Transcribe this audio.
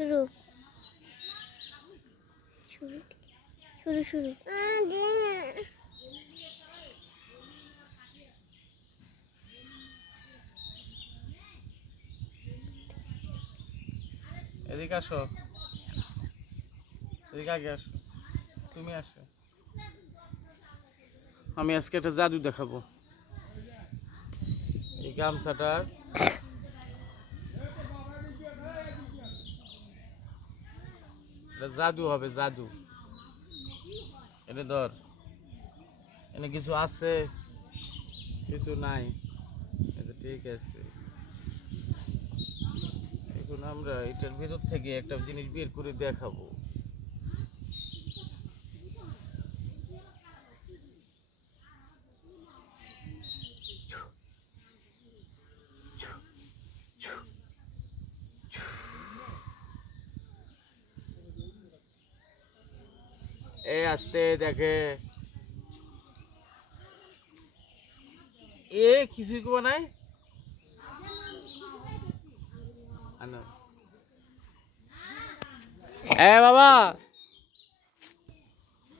শুরু। শুরু শুরু শুরু। এদিকে আসো। এদিকে আগে আসো। তুমি আসো। আমি আজকে একটা জাদু দেখাবো। এই গামছাটার এটা জাদু হবে, জাদু। এটা ধর। এনে কিছু আছে? কিছু নাই। এটা ঠিক আছে। এখন আমরা এটার ভিতর থেকে একটা জিনিস বের করে দেখাবো। এই আসতে দেখে। এ কিছুই কব নাই? এ বাবা!